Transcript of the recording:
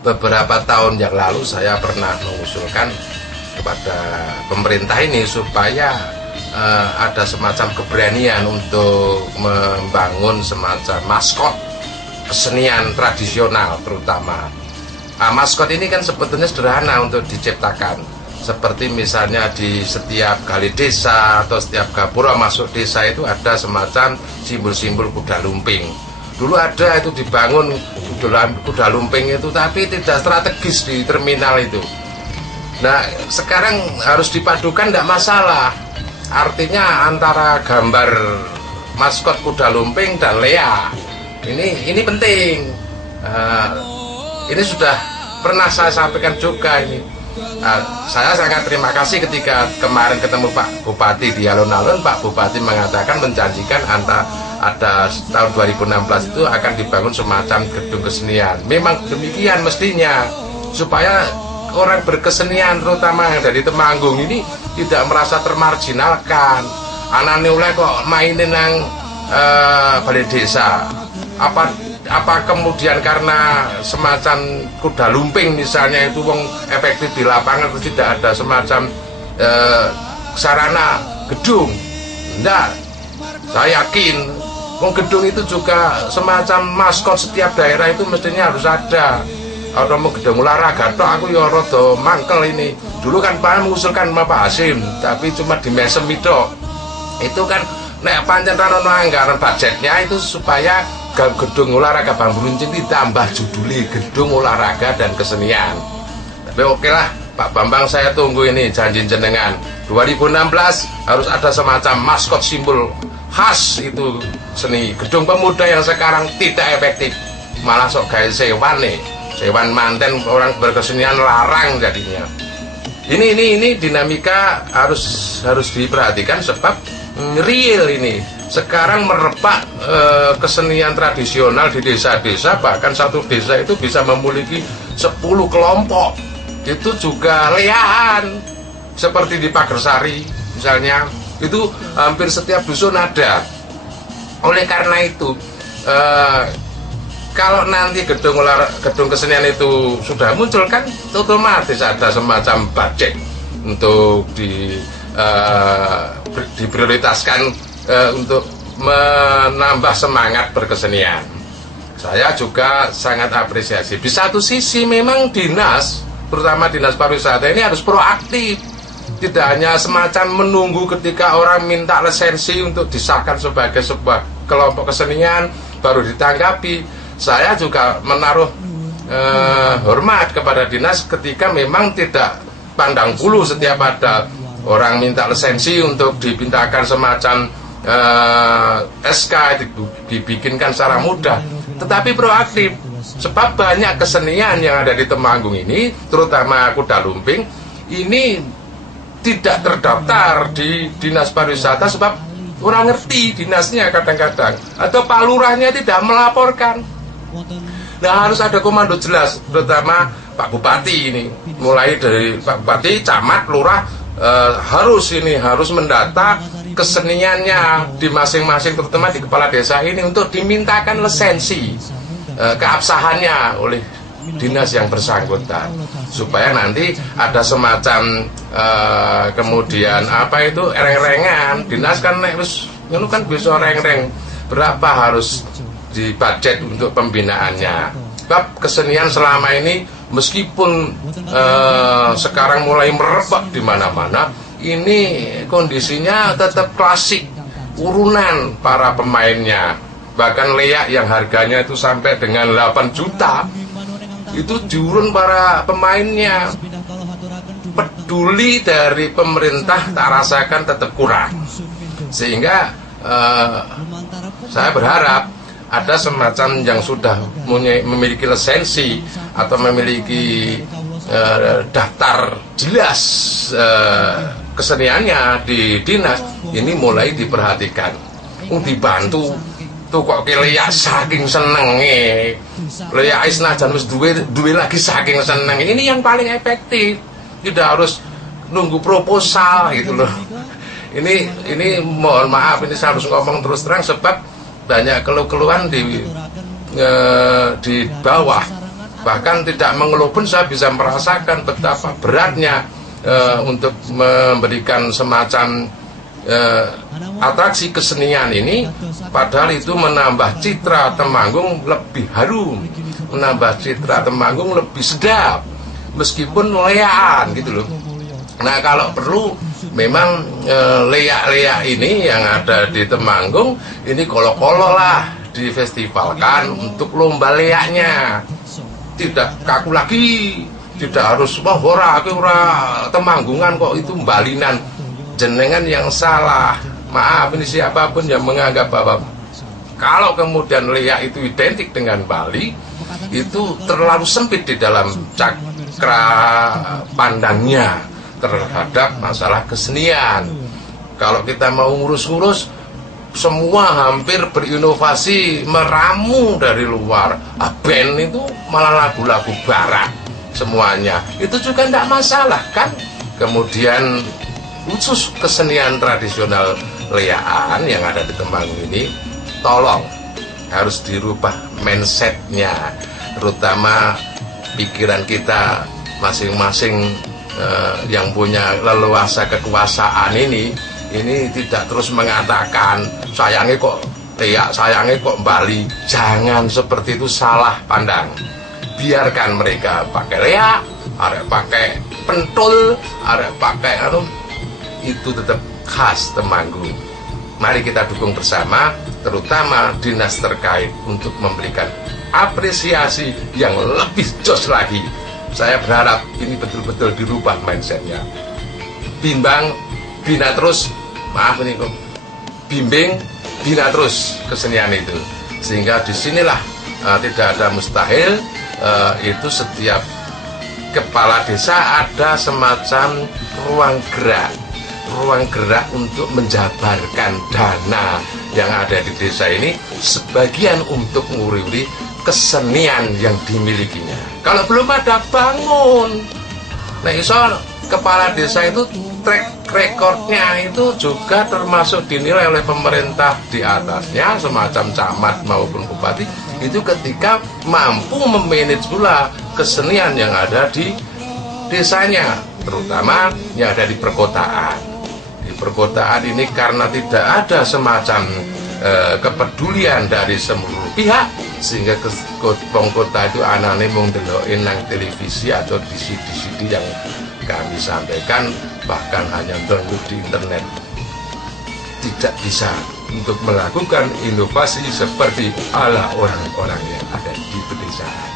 beberapa tahun yang lalu saya pernah mengusulkan kepada pemerintah ini supaya ada semacam keberanian untuk membangun semacam maskot kesenian tradisional terutama. Maskot ini kan sebetulnya sederhana untuk diciptakan, seperti misalnya di setiap kali desa atau setiap gapura masuk desa itu ada semacam simbol-simbol kuda lumping. Dulu ada itu dibangun kuda lumping itu, tapi tidak strategis di terminal itu. Nah sekarang harus dipadukan, tidak masalah. Artinya antara gambar maskot kuda lumping dan Lea ini penting. Ini sudah pernah saya sampaikan juga ini. Saya sangat terima kasih ketika kemarin ketemu Pak Bupati di alun-alun. Pak Bupati mengatakan, menjanjikan ada tahun 2016 itu akan dibangun semacam gedung kesenian. Memang demikian mestinya, supaya orang berkesenian terutama yang dari Temanggung ini tidak merasa termarginalkan. Anaknya oleh kok mainin yang balai desa, apa kemudian karena semacam kuda lumping misalnya itu wong efektif di lapangan tidak ada semacam sarana gedung? Enggak, saya yakin wong gedung itu juga semacam maskot setiap daerah itu mestinya harus ada. Kalau mau gedung olahraga toh aku ya rada mangkel ini. Dulu kan Pak mengusulkan sama Pak Hasim, tapi cuma di mesem itu kan nek pancen ana anggaran budgetnya itu supaya gedung olahraga Bambu Runcing ditambah judulnya gedung olahraga dan kesenian. Tapi oke lah Pak Bambang, saya tunggu ini janji jenengan 2016 harus ada semacam maskot simbol khas itu seni. Gedung pemuda yang sekarang tidak efektif, malah sok gawe sewan manten orang berkesenian larang jadinya. Ini dinamika harus diperhatikan sebab real ini. Sekarang merebak kesenian tradisional di desa-desa, bahkan satu desa itu bisa memiliki 10 kelompok. Itu juga leaan, seperti di Pagersari misalnya, itu hampir setiap dusun ada. Oleh karena itu kalau nanti gedung kesenian itu sudah muncul kan otomatis ada semacam budget untuk diprioritaskan untuk menambah semangat berkesenian. Saya juga sangat apresiasi. Di satu sisi memang dinas, terutama dinas pariwisata ini harus proaktif. Tidak hanya semacam menunggu ketika orang minta lisensi untuk disahkan sebagai sebuah kelompok kesenian baru ditanggapi. Saya juga menaruh hormat kepada dinas ketika memang tidak pandang bulu setiap ada orang minta lisensi untuk dipintakan semacam SK dibikinkan secara mudah, tetapi proaktif. Sebab banyak kesenian yang ada di Temanggung ini, terutama kuda lumping, ini tidak terdaftar di dinas pariwisata sebab orang ngerti dinasnya kadang-kadang, atau Pak Lurahnya tidak melaporkan. Nah harus ada komando jelas, terutama Pak Bupati ini, mulai dari Pak Bupati, Camat, Lurah harus mendata keseniannya di masing-masing, terutama di kepala desa ini, untuk dimintakan lisensi keabsahannya oleh dinas yang bersangkutan, supaya nanti ada semacam kemudian apa itu reng-rengan. Dinas kan itu kan bisa reng-reng berapa harus di budget untuk pembinaannya. Sebab kesenian selama ini meskipun sekarang mulai merebak di mana-mana, ini kondisinya tetap klasik, urunan para pemainnya. Bahkan Lea yang harganya itu sampai dengan 8 juta, itu diurun para pemainnya. Peduli dari pemerintah tak rasakan tetap kurang. Sehingga saya berharap ada semacam yang sudah memiliki lisensi atau memiliki daftar jelas keseniannya di dinas ini mulai diperhatikan, dibantu. Tuh kok Lea saking senenge, Lea senajan wis duwe lagi saking senenge. Ini yang paling efektif, tidak harus nunggu proposal gitu loh. Ini mohon maaf, ini saya harus ngomong terus terang sebab banyak keluhan di bawah Bahkan tidak mengeluh pun saya bisa merasakan betapa beratnya untuk memberikan semacam atraksi kesenian ini, padahal itu menambah citra Temanggung lebih harum, menambah citra Temanggung lebih sedap, meskipun leaan gitu loh. Nah, kalau perlu memang leak-leak ini yang ada di Temanggung ini kolo-kolo lah difestivalkan untuk lomba leaknya, tidak kaku lagi, tidak harus wah ora Temanggungan kok itu Balinan. Jenengan yang salah, maaf ini siapapun yang menganggap bahwa kalau kemudian leak itu identik dengan Bali, itu terlalu sempit di dalam cakra pandangnya terhadap masalah kesenian. Kalau kita mau ngurus-ngurus, semua hampir berinovasi, meramu dari luar. Band itu malah lagu-lagu barat semuanya, itu juga tidak masalah kan. Kemudian khusus kesenian tradisional leaan yang ada di Temanggung ini, tolong harus dirubah mindsetnya, terutama pikiran kita masing-masing yang punya leluasa kekuasaan ini tidak terus mengatakan sayangnya kok leak, sayangnya kok Bali. Jangan seperti itu, salah pandang. Biarkan mereka pakai leak, ada pakai pentul, ada pakai itu tetap khas Temanggung. Mari kita dukung bersama, terutama dinas terkait untuk memberikan apresiasi yang lebih jos lagi. Saya berharap ini betul-betul dirubah mindsetnya. Bimbang, bina terus, maaf ini kok, bimbing, bina terus kesenian itu. Sehingga disinilah tidak ada mustahil, itu setiap kepala desa ada semacam ruang gerak untuk menjabarkan dana yang ada di desa ini, sebagian untuk nguri-uri kesenian yang dimilikinya. Kalau belum ada, bangun. Nah, iso kepala desa itu track recordnya itu juga termasuk dinilai oleh pemerintah di atasnya, semacam camat maupun bupati, itu ketika mampu memanage pula kesenian yang ada di desanya, terutama yang ada di perkotaan. Di perkotaan ini karena tidak ada semacam kepedulian dari seluruh pihak, sehingga kota itu anane mung ndelokin nang televisi atau di CD yang kami sampaikan, bahkan hanya download di internet. Tidak bisa untuk melakukan inovasi seperti ala orang-orang yang ada di pedesaan.